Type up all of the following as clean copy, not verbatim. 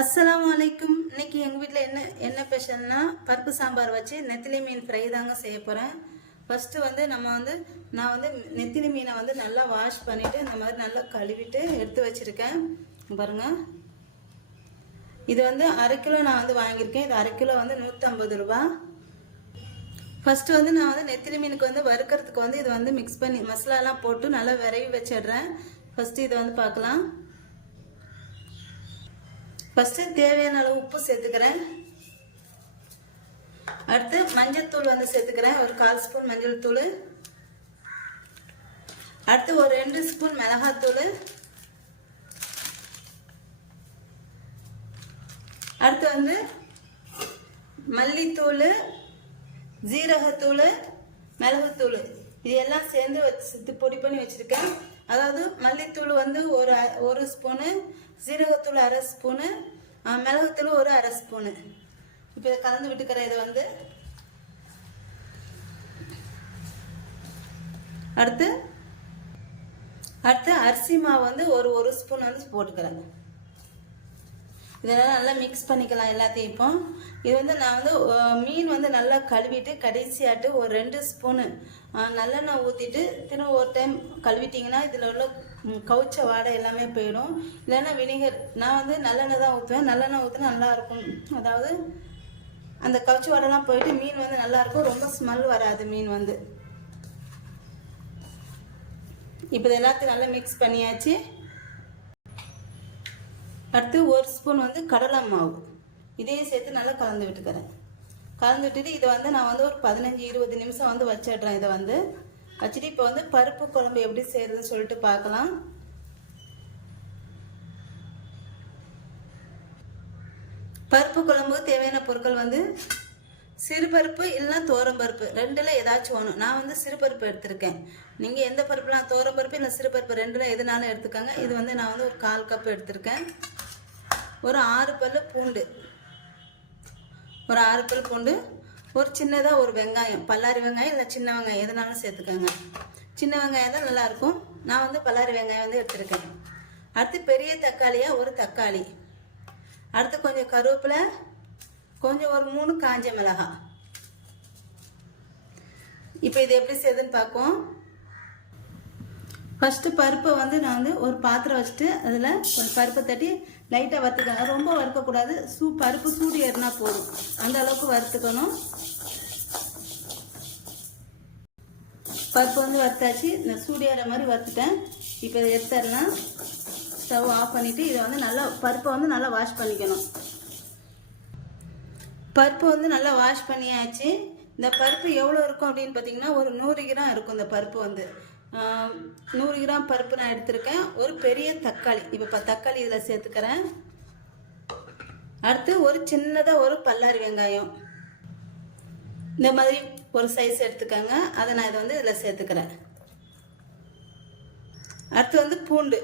அஸ்ஸலாமு அலைக்கும். இன்னைக்கு எங்கள் வீட்டில் என்ன ஸ்பெஷல்னா பருப்பு சாம்பார் வச்சு நெத்திலி மீன் ஃப்ரை தாங்க செய்ய போகிறேன். ஃபஸ்ட்டு வந்து நான் வந்து நெத்திலி மீனை வந்து நல்லா வாஷ் பண்ணிவிட்டு இந்த மாதிரி நல்லா கழுவிட்டு எடுத்து வச்சுருக்கேன். பாருங்கள், இது வந்து அரை கிலோ நான் வந்து வாங்கியிருக்கேன். இது அரை கிலோ வந்து 150 ரூபா. ஃபஸ்ட்டு வந்து நான் வந்து நெத்திலி மீனுக்கு வந்து வறுக்கிறதுக்கு வந்து இது வந்து மிக்ஸ் பண்ணி மசாலாலாம் போட்டு நல்லா விரவி வச்சிடுறேன். ஃபஸ்ட்டு இதை வந்து பார்க்கலாம். ஃபஸ்ட்டு தேவையான அளவு உப்பு சேர்த்துக்கிறேன். அடுத்து மஞ்சள் தூள் வந்து சேர்த்துக்கிறேன், ஒரு 1/4 ஸ்பூன் மஞ்சள் தூள். அடுத்து ஒரு 2 ஸ்பூன் மிளகாத்தூள். அடுத்து வந்து மல்லித்தூள், ஜீரகத்தூள், மிளகுத்தூள் இது எல்லாம் சேர்ந்து வச்சு பொடி பண்ணி வச்சுருக்கேன். அதாவது மல்லித்தூள் வந்து ஒரு ஸ்பூனு, ஜீரகத்தூள் அரை ஸ்பூனு, மிளகுத்தூள் ஒரு அரை ஸ்பூனு. இப்போ இதை கலந்து விட்டுக்கிறேன். இது வந்து அடுத்து அரிசி மாவு வந்து ஒரு ஸ்பூன் வந்து போட்டுக்கிறேன். இதெல்லாம் நல்லா மிக்ஸ் பண்ணிக்கலாம் எல்லாத்தையும். இப்போ இது வந்து நான் வந்து மீன் வந்து நல்லா கழுவிட்டு கடைசியாட்டு ஒரு 2 ஸ்பூனு நல்லெண்ணெய் ஊற்றிட்டு திரும்ப ஒரு டைம் கழுவிட்டிங்கன்னா இதில் உள்ள கவுச்ச வாடை எல்லாமே போயிடும். இல்லைன்னா வினிகர், நான் வந்து நல்லெண்ணெய் தான் ஊற்றுவேன். நல்லெண்ணெய் ஊற்றினா நல்லாயிருக்கும். அதாவது அந்த கவுச்ச வாடைலாம் போயிட்டு மீன் வந்து நல்லாயிருக்கும், ரொம்ப ஸ்மெல் வராது மீன் வந்து. இப்போ இது எல்லாத்தையும் நல்லா மிக்ஸ் பண்ணியாச்சு. அடுத்து ஒரு ஸ்பூன் வந்து கடலை மாவு இதையும் சேர்த்து நல்லா கலந்து விட்டுக்கிறேன். கலந்து விட்டுட்டு இதை வந்து நான் வந்து ஒரு 15-20 நிமிஷம் வந்து வச்சிடுறேன். இதை வந்து வச்சுட்டு இப்போ வந்து பருப்பு குழம்பு எப்படி செய்யறதுன்னு சொல்லிட்டு பார்க்கலாம். பருப்பு குழம்புக்கு தேவையான பொருட்கள் வந்து சிறுபருப்பு இல்லைன்னா தோரம்பருப்பு, ரெண்டில் ஏதாச்சும் ஒன்று. நான் வந்து சிறுபருப்பு எடுத்திருக்கேன். நீங்கள் எந்த பருப்புலாம், தோரம்பருப்பு இல்லை சிறுபருப்பு ரெண்டில் எதுனாலும் எடுத்துக்கோங்க. இது வந்து நான் வந்து ஒரு 1/4 கப் எடுத்திருக்கேன். ஒரு 6 பல்லு பூண்டு, ஒரு சின்னதாக ஒரு வெங்காயம், பல்லாரி வெங்காயம் இல்லை சின்ன வெங்காயம் எதுனாலும் சேர்த்துக்கோங்க. சின்ன வெங்காயம் தான் நல்லாயிருக்கும். நான் வந்து பல்லாரி வெங்காயம் வந்து எடுத்துருக்கேன். அடுத்து பெரிய தக்காளியாக ஒரு தக்காளி. அடுத்து கொஞ்சம் கருவேப்பிலை, கொஞ்சம் ஒரு 3 காஞ்ச மிளகாய். இப்போ இது எப்படி செய்யுதுன்னு பார்ப்போம். ஃபஸ்ட்டு பருப்பை வந்து நான் வந்து ஒரு பாத்திரம் வச்சுட்டு அதில் ஒரு பருப்பை தட்டி லைட்டாக வறுத்துக்கணும். ரொம்ப வறுக்கக்கூடாது, பருப்பு சூடு ஏறினா போதும், அந்த அளவுக்கு வறுத்துக்கணும். பருப்பு வந்து வறுத்தாச்சு, இந்த சூடு ஏற மாதிரி வறுத்துட்டேன். இப்போ இதை எடுத்துடலாம். ஸ்டவ் ஆஃப் பண்ணிவிட்டு இதை வந்து நல்லா பருப்பை வந்து நல்லா வாஷ் பண்ணிக்கணும். பருப்பு வந்து நல்லா வாஷ் பண்ணியாச்சு. இந்த பருப்பு எவ்வளோ இருக்கும் அப்படின்னு பார்த்தீங்கன்னா ஒரு 100 கிராம் இருக்கும். இந்த பருப்பு வந்து 100 கிராம் பருப்பு நான் எடுத்திருக்கேன். ஒரு பெரிய தக்காளி, இப்போ தக்காளி இதில் சேர்த்துக்கிறேன். அடுத்து ஒரு சின்னதாக ஒரு பல்லாரி வெங்காயம் இந்த மாதிரி ஒரு சைஸ் எடுத்துக்கோங்க. அதை நான் இதை வந்து இதில் சேர்த்துக்கிறேன். அடுத்து வந்து பூண்டு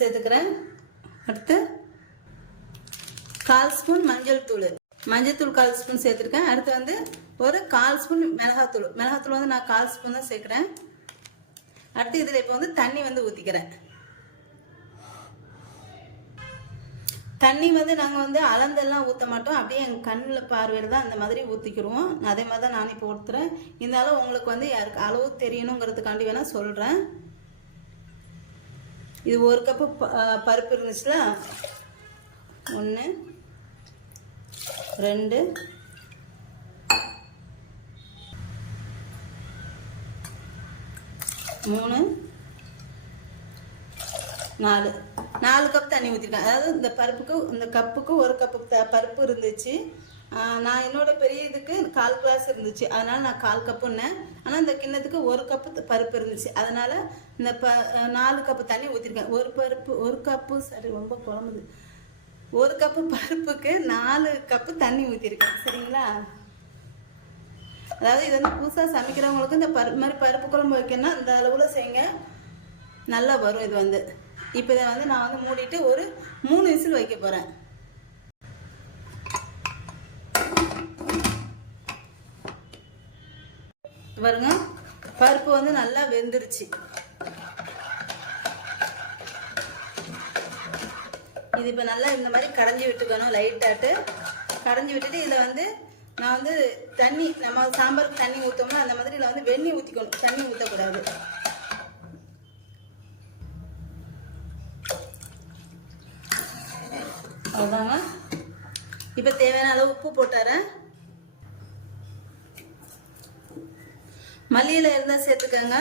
சேர்த்துக்கிறேன். அடுத்து 1/4 ஸ்பூன் மஞ்சள் தூள் 1/4 ஸ்பூன் சேர்த்துருக்கேன். அடுத்து வந்து ஒரு 1/4 ஸ்பூன் மிளகாத்தூள் வந்து நான் 1/4 ஸ்பூன் தான் சேர்க்குறேன். அடுத்து இதில் இப்போ வந்து தண்ணி வந்து ஊற்றிக்கிறேன். தண்ணி வந்து நாங்கள் வந்து அளந்தெல்லாம் ஊற்ற மாட்டோம், அப்படியே எங்கள் கண்ணில் பார்வையில் தான் அந்த மாதிரி ஊற்றிக்கிடுவோம். அதே மாதிரி தான் நான் இப்போ ஊற்றுறேன். இருந்தாலும் உங்களுக்கு வந்து யாருக்கு அளவு தெரியணுங்கிறதுக்காண்டி வேணால் சொல்கிறேன். இது 1 கப்பு பருப்பு இருந்துச்சுல, 1 2 3 4 கப் தண்ணி ஊற்றிருக்கேன். அதாவது இந்த பருப்புக்கு, இந்த கப்புக்கு 1 கப்பு பருப்பு இருந்துச்சு. நான் என்னோட பெரிய இதுக்கு 1/4 கிளாஸ் இருந்துச்சு, அதனால் நான் 1/4 கப்புன்னேன். ஆனால் இந்த கிண்ணத்துக்கு 1 கப்பு பருப்பு இருந்துச்சு, அதனால் இந்த 4 கப்பு தண்ணி ஊற்றிருக்கேன். ஒரு கப்பு சரி ரொம்ப குழம்புது. 1 கப்பு பருப்புக்கு 4 கப்பு தண்ணி ஊற்றிருக்கேன். சரிங்களா? அதாவது இது வந்து புதுசாக சமைக்கிறவங்களுக்கு இந்த மாதிரி பருப்பு குழம்பு வைக்கணும்னா இந்த அளவில் செய்யுங்க, நல்லா வரும் இது வந்து. இப்போ இதை வந்து நான் வந்து மூடிட்டு ஒரு 3 விசில் வைக்க போகிறேன். பாருங்க, பருப்பு வந்து நல்லா வெந்துருச்சு. இது இப்போ நல்லா இந்த மாதிரி கடைஞ்சி விட்டுக்கணும். லைட்டாட்டு கடைஞ்சி விட்டுட்டு இதில் வந்து நான் வந்து தண்ணி, நம்ம சாம்பாருக்கு தண்ணி ஊற்றோம்னா அந்த மாதிரி இதில் வந்து வெந்நீர் ஊற்றிக்கணும், தண்ணி ஊற்றக்கூடாது. அவ்வளோதாங்க. இப்போ தேவையான அளவு உப்பு போட்டுறேன். மல்லியில இருந்தால் சேர்த்துக்கோங்க.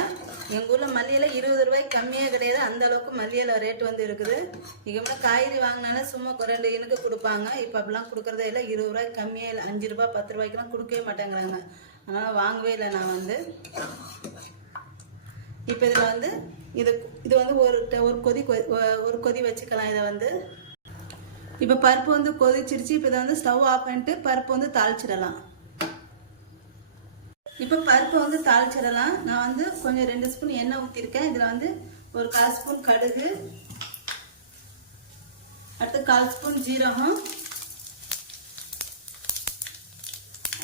எங்கள் ஊரில் மல்லியில 20 ரூபாய்க்கு கம்மியாக கிடையாது, அந்த அளவுக்கு மல்லியில ரேட் வந்து இருக்குது. இங்கே காய்கறி வாங்கினாலும் சும்மா 2 இனுக்கு கொடுப்பாங்க. இப்போ அப்படிலாம் கொடுக்குறதே இல்லை. 20 ரூபாய்க்கு கம்மியாக இல்லை, 5 ரூபா 10 ரூபாய்க்குலாம் கொடுக்கவே மாட்டேங்கிறாங்க. அதனால் வாங்கவே இல்லை நான் வந்து. இப்போ இதில் வந்து இது வந்து ஒரு கொதி வச்சுக்கலாம். இதை வந்து இப்போ பருப்பு வந்து கொதிச்சிருச்சு. இப்போ இதை வந்து ஸ்டவ் ஆஃப் பண்ணிட்டு பருப்பு வந்து தாளிச்சிடலாம். இப்போ பருப்பை வந்து தாளிச்சிடலாம். நான் வந்து கொஞ்சம் 2 ஸ்பூன் எண்ணெய் ஊற்றிருக்கேன். இதில் வந்து ஒரு 1/4 ஸ்பூன் கடுகு, அடுத்து 1/4 ஸ்பூன் ஜீரகம்,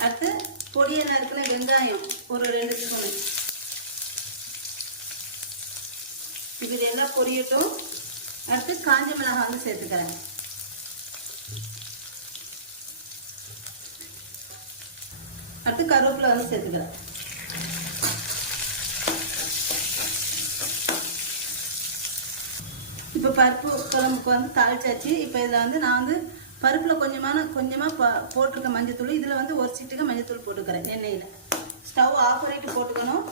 அடுத்து பொடியை நறுக்கின வெங்காயம் ஒரு 2 ஸ்பூனு. இது எல்லாம் பொரியட்டும். அடுத்து காஞ்ச மிளகாய் வந்து சேர்த்துக்கிறேன். அடுத்து கருவேப்பிலை வந்து சேர்த்துக்கிறேன். இப்போ பருப்பு குழம்புக்கு வந்து தாளிச்சாச்சு. இப்போ இதில் வந்து நான் வந்து பருப்பில் கொஞ்சமாக போட்டிருக்க மஞ்சத்தூள், இதில் வந்து ஒரு சிட்டுக்கு மஞ்சத்தூள் போட்டுக்கிறேன் எண்ணெயில். ஸ்டவ் ஆஃப் பண்ணிட்டு போட்டுக்கணும்.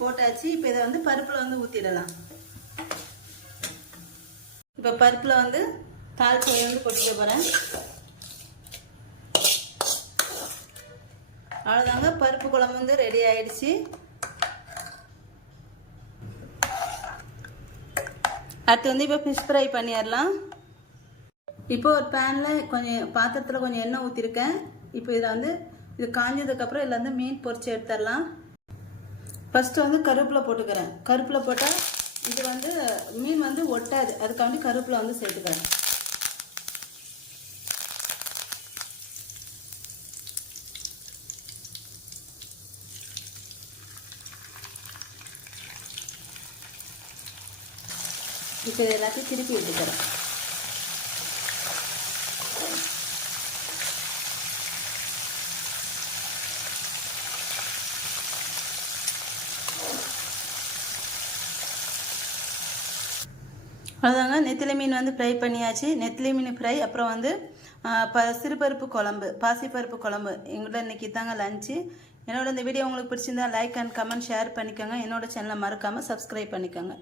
போட்டாச்சு. இப்போ இதை வந்து பருப்பில் வந்து ஊற்றிடலாம். இப்போ பருப்பில் வந்து தாளிச்சு வந்து போட்டுக்க போகிறேன். அவ்வளோதாங்க, பருப்பு குழம்பு வந்து ரெடி ஆயிடுச்சு. அடுத்து வந்து இப்போ ஃபிஷ் ஃப்ரை பண்ணிடலாம். இப்போ ஒரு பேனில் பாத்திரத்தில் கொஞ்சம் எண்ணெய் ஊற்றிருக்கேன். இப்போ இதில் வந்து இது காஞ்சதுக்கப்புறம் இதில் வந்து மீன் பொரிச்சு எடுத்துடலாம். ஃபஸ்ட்டு வந்து கருவேப்பிலை போட்டுக்கிறேன். கருவேப்பிலை போட்டால் இது வந்து மீன் வந்து ஒட்டாது, அதுக்காண்டி கருவேப்பிலை வந்து சேர்த்துக்கிறேன். இப்போ இது எல்லாத்தையும் திருப்பி விட்டுக்கிறேன். அவ்வளோதாங்க, நெத்திலி மீன் வந்து ஃப்ரை பண்ணியாச்சு. நெத்திலி மீன் ஃப்ரை, அப்புறம் வந்து சிறுபருப்பு குழம்பு, பாசிப்பருப்பு குழம்பு. எங்கள்கிட்ட இன்றைக்கி தாங்க லஞ்சு. என்னோட இந்த வீடியோ உங்களுக்கு பிடிச்சிருந்தா லைக் அண்ட் கமெண்ட் ஷேர் பண்ணிக்கோங்க. என்னோட சேனலை மறக்காமல் சப்ஸ்கிரைப் பண்ணிக்கோங்க.